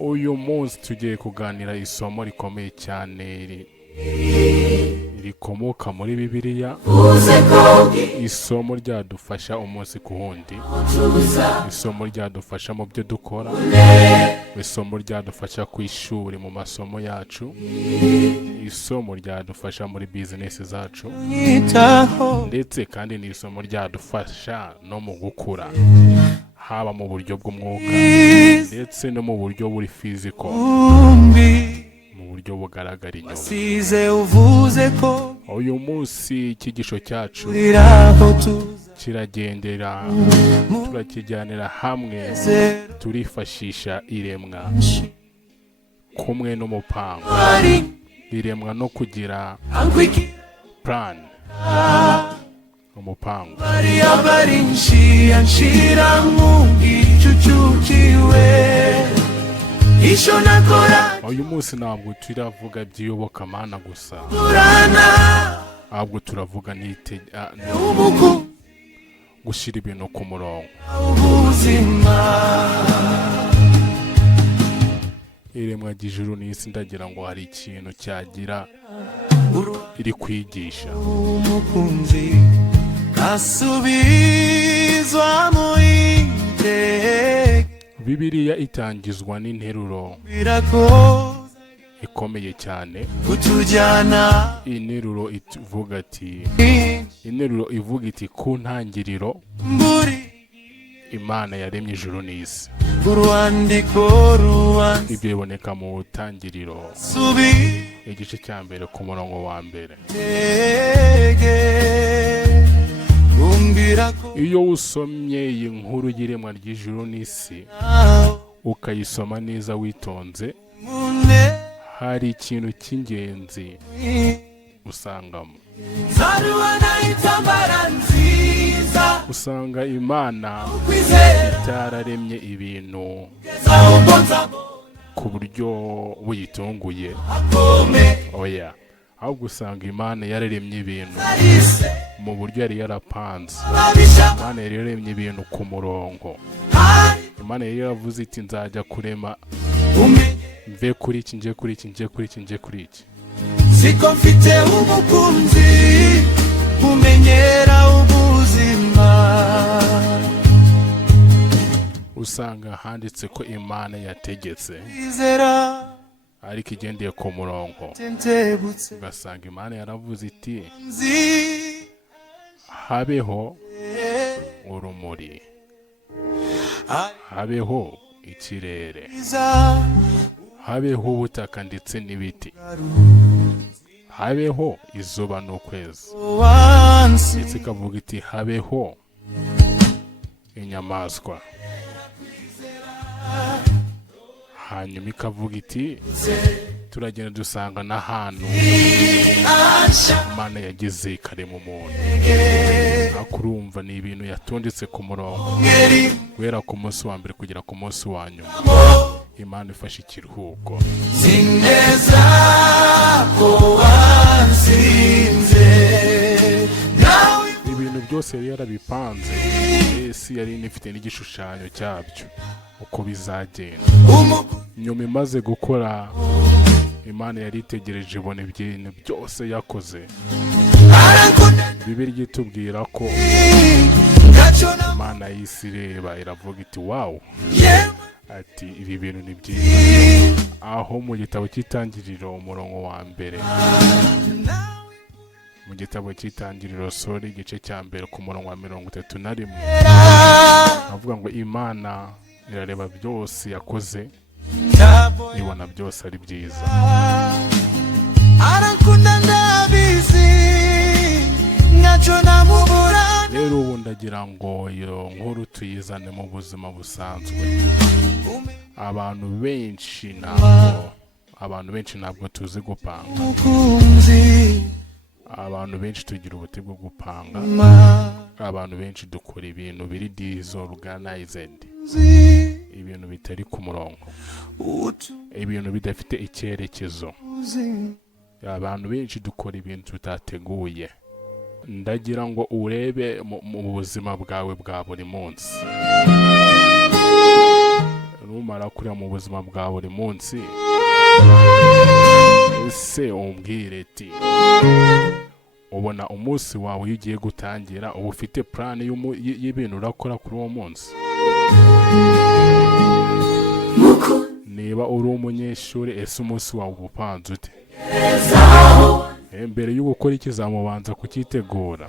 uyu munsi tugiye kuganira isomo rikomeye cyane rikomoka muri Bibiliya. Isomo ryadufasha umunsi ku wundi, isomo ryadufasha mu byo dukora, isomo ryadufasha ku ishuri mu masomo yacu, isomo ryadufasha muri bizinesi zacu, ndetse kandi ni isomo ryadufasha no mu gukura, haba mu buryo bw'umwuka ndetse no mu buryo buri fiziko, mu buryo bugaragara inyuma. Uyu munsi icyigisho cyacu turakijyanira hamwe, turifashisha iremwa kumwe n'umupango, iremwa no kugira plan, umupango. Uyu munsi ntabwo turavuga by'iyobokamana gusa, ahubwo turavuga gushyira ibintu ku murongo. Iremwa ry'ijuru n'isi, ndagira ngo hari ikintu cyagira iri kwigisha. Bibiliya itangizwa n'interuro ikomeye cyane. Interuro ivuga iti ku ntangiriro Imana yaremye ijuru n'isi. Ibyo biboneka mu Tangiriro igice cya mbere ku murongo wa mbere. Iyo usomye iyi nkuru y'iremwa ry'ijuru n'isi ukayisoma neza witonze, hari ikintu cy'ingenzi usangamo. Usanga Imana itararemye ibintu ku buryo buyitunguye, oya, ahubwo usanga Imana yararemye ibintu mu buryo yari yarapanze. Imana yari yararemye ibintu ku murongo. Imana yari yaravuze iti nzajya kurema, mve kuri iki nje kuri iki nje kuri iki nje kuri iki. Siko mfite umukunzi umenyera ubuzima. Usanga handitse ko Imana yategetse, ariko igendeye ku murongo. Ugasanga Imana yaravuze iti habeho urumuri, habeho ikirere, habeho ubutaka ndetse n'ibiti, habeho izuba n'ukwezi, ndetse ikavuga iti habeho inyamaswa, hanyuma ikavuga iti turagenda dusanga n'ahantu Imana yagize ikarema umuntu. Akurumva ni ibintu yatondetse ku murongo guhera ku munsi wa mbere kugera ku munsi wa nyuma. Imana ifashe ikiruhuko. Sineza ko wansinze, ibintu byose yari yarabipanze. Isi yari inifite n'igishushanyo cyabyo uko bizagenda. Nyuma imaze gukora, Imana yari itegereje ibona ibintu byose yakoze. Bibiliya itubwira ko Imana y'isi ireba iravuga iti wow, ati ibi bintu ni byiza. Aho mu gitabo cy'Itangiriro umurongo wa mbere, mu gitabo cy'Itangiriro igice cya mbere ku murongo wa 31, avuga ngo Imana irareba byose yakoze, ibona byose ari byiza. Rero ubu ndagira ngo iyo nkuru tuyizane mu buzima busanzwe. Abantu benshi ntabwo tuzi gupanga. Abantu benshi tugira ubuti bwo gupanga. Abantu benshi dukora ibintu biri disorganized, ibintu bitari ku murongo, ibintu bidafite icyerekezo. Abantu benshi dukora ibintu tutateguye. Ndagira ngo urebe mu buzima bwawe bwa buri munsi. numara kurira mu buzima bwa buri munsi ese umbwire ati ubona umunsi wawe iyo ugiye gutangira uba ufite plan y'ibintu urakora kuri uwo munsi? Niba uri umunyeshuri ese umunsi wawe uba upanze ute? Mbere yo gukora ikizamubanza kukitegura.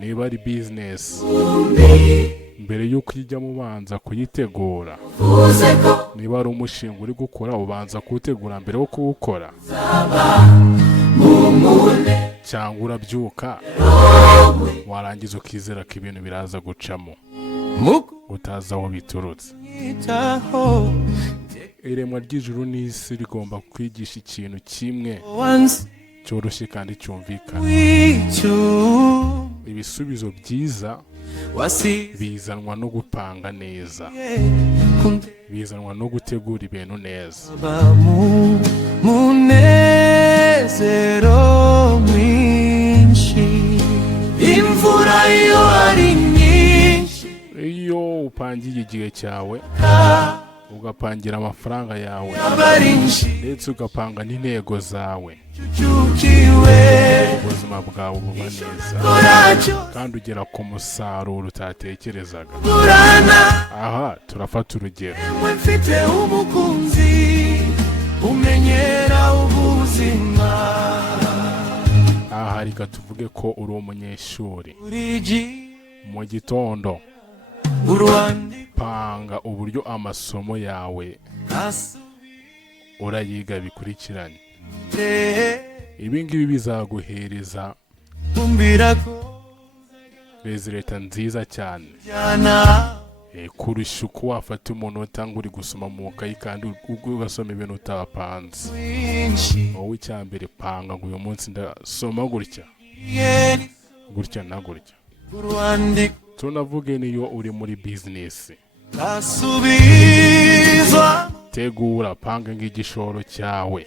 Niba ari business mbere yuko ujya mubanza kuyitegura. Niba ari umushinga uri gukora ubanza kuwutegura mbere yo kuwukora. Cyangwa urabyuka warangiza ukizera ko ibintu biraza gucamo utazi aho biturutse. Iremwa ry'ijuru n'isi rigomba kwigisha ikintu kimwe cyoroshye kandi cyumvikana. Ibisubizo byiza bizanwa no gupanga neza, bizanwa no gutegura ibintu neza. Munezero mwinshi imvura iyo ari nyinshi. Iyo upangiye igihe cyawe ugapangira amafaranga yawe ndetse ugapanga n'intego zawe, ubuzima bwawe buba neza kandi ugera ku musaruro utatekerezaga. Aha turafata urugero. Mfite umukunzi umenyera ubuzima. Aha reka tuvuge ko uri umunyeshuri. Mu gitondo panga uburyo amasomo yawe urayiga bikurikiranye. Ibi ngibi bizaguhereza rezileta nziza cyane kurusha uko wafata umuntu utanga uri gusoma mu kayi kandi ugasoma ibintu utapanze. Wowe icyambere panga ngo uyu munsi ndasoma gutya gutya na gutya. Tunavuge niyo uri muri business. Tegura panga ng'igishoro cyawe.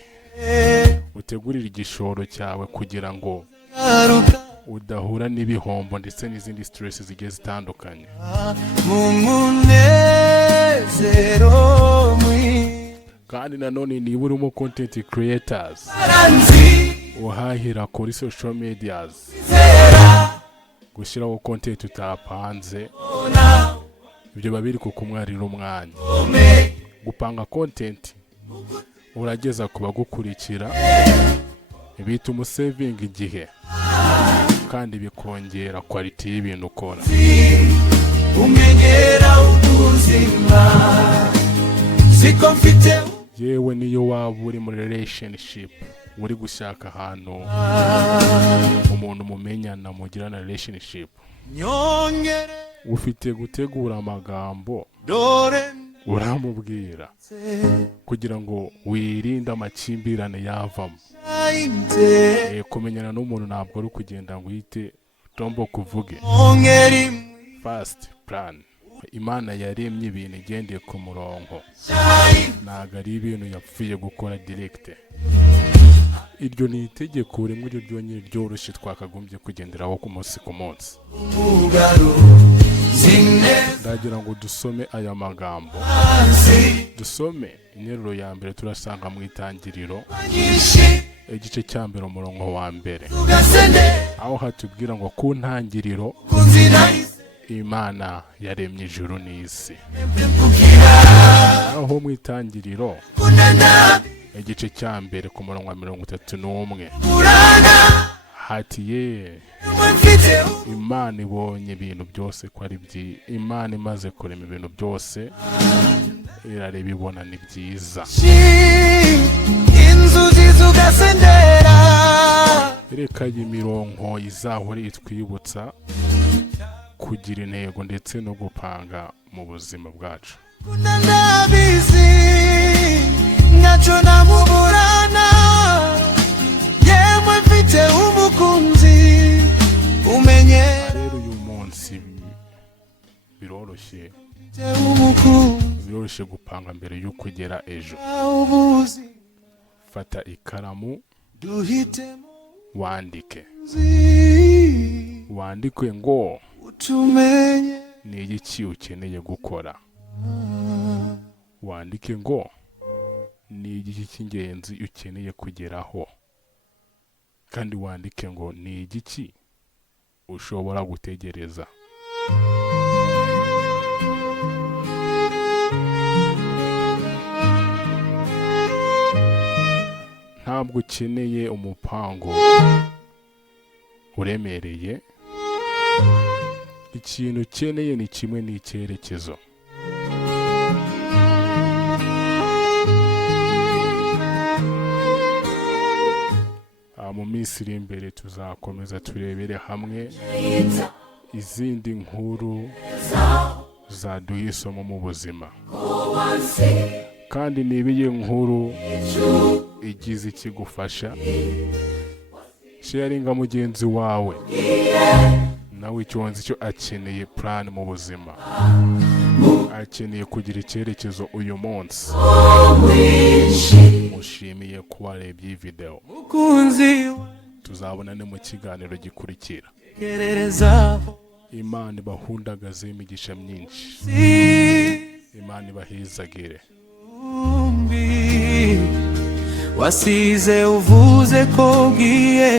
Utegurira igishoro cyawe kugira ngo udahura n'ibihombo ndetse n'izindi stress zigiye zitandukanye. Kandi nanone niba urimo content creators uhahira kuri social medias, gushyiraho content utapanze ibyo babiri kukumwarira umwanya. Gupanga content urageza kuba gukurikira bituma saving igihe kandi bikongera quality y'ibintu ukora. Umenyera ubuzima siko mfite. Yewe niyo waba uri muri relationship uri gushaka ahantu umuntu mumenyana mugirana relationship, ufite gutegura amagambo uramubwira kugira ngo wirinde amakimbirane yavamo. Kumenyana n'umuntu ntabwo ari kugenda ngo uhite tombo kuvuge. First plan. Imana yaremye ibintu igendeye ku murongo, ntabwo ari ibintu yapfuye gukora direct. Iryo ni itegeko rimwe ryonyine ryoroshye twakagombye kugenderaho ku munsi ku munsi. Ndagira ngo dusome aya magambo. Dusome interuro ya mbere turasanga mu Itangiriro igice cya mbere umurongo wa mbere, aho hatubwira ngo ku ntangiriro Imana yaremye ijuru n'isi. Aho mu Itangiriro igice cya mbere ku murongo wa 31 hati Imana ibonye ibintu byose ko ari byiza. Imana imaze kurema ibintu byose irareba ibona ni byiza. Inzuzi zugasendera reka y'imirongo izahore itwibutsa kugira intego ndetse no gupanga mu buzima bwacu. Ndabizi nacyo namuburana yemwe mfite umukunzi umenyera. Rero uyu munsi biroroshye gupanga mbere yo kugera ejo. Fata ikaramu wandike ngo utumenye ni iki ukeneye gukora. wandike ngo ni igiki cy'ingenzi ukeneye kugeraho, kandi wandike ngo ni igiki ushobora gutegereza. Ntabwo ukeneye umupango uremereye, ikintu ukeneye ni kimwe n'icyerekezo. Mu minsi iri imbere tuzakomeza turebere hamwe izindi nkuru zaduha isomo mu buzima, kandi niba iyi nkuru igize ikigufasha, sharinga mugenzi wawe nawe icyonzi cyo akeneye plan mu buzima, akeneye kugira icyerekezo uyu munsi. Mushimiye kuba warebye iyi video, tuzabonane mu kiganiro gikurikira. Imana ibahundagaze imigisha myinshi, Imana ibahezagire. Wasize uvuze ko ugiye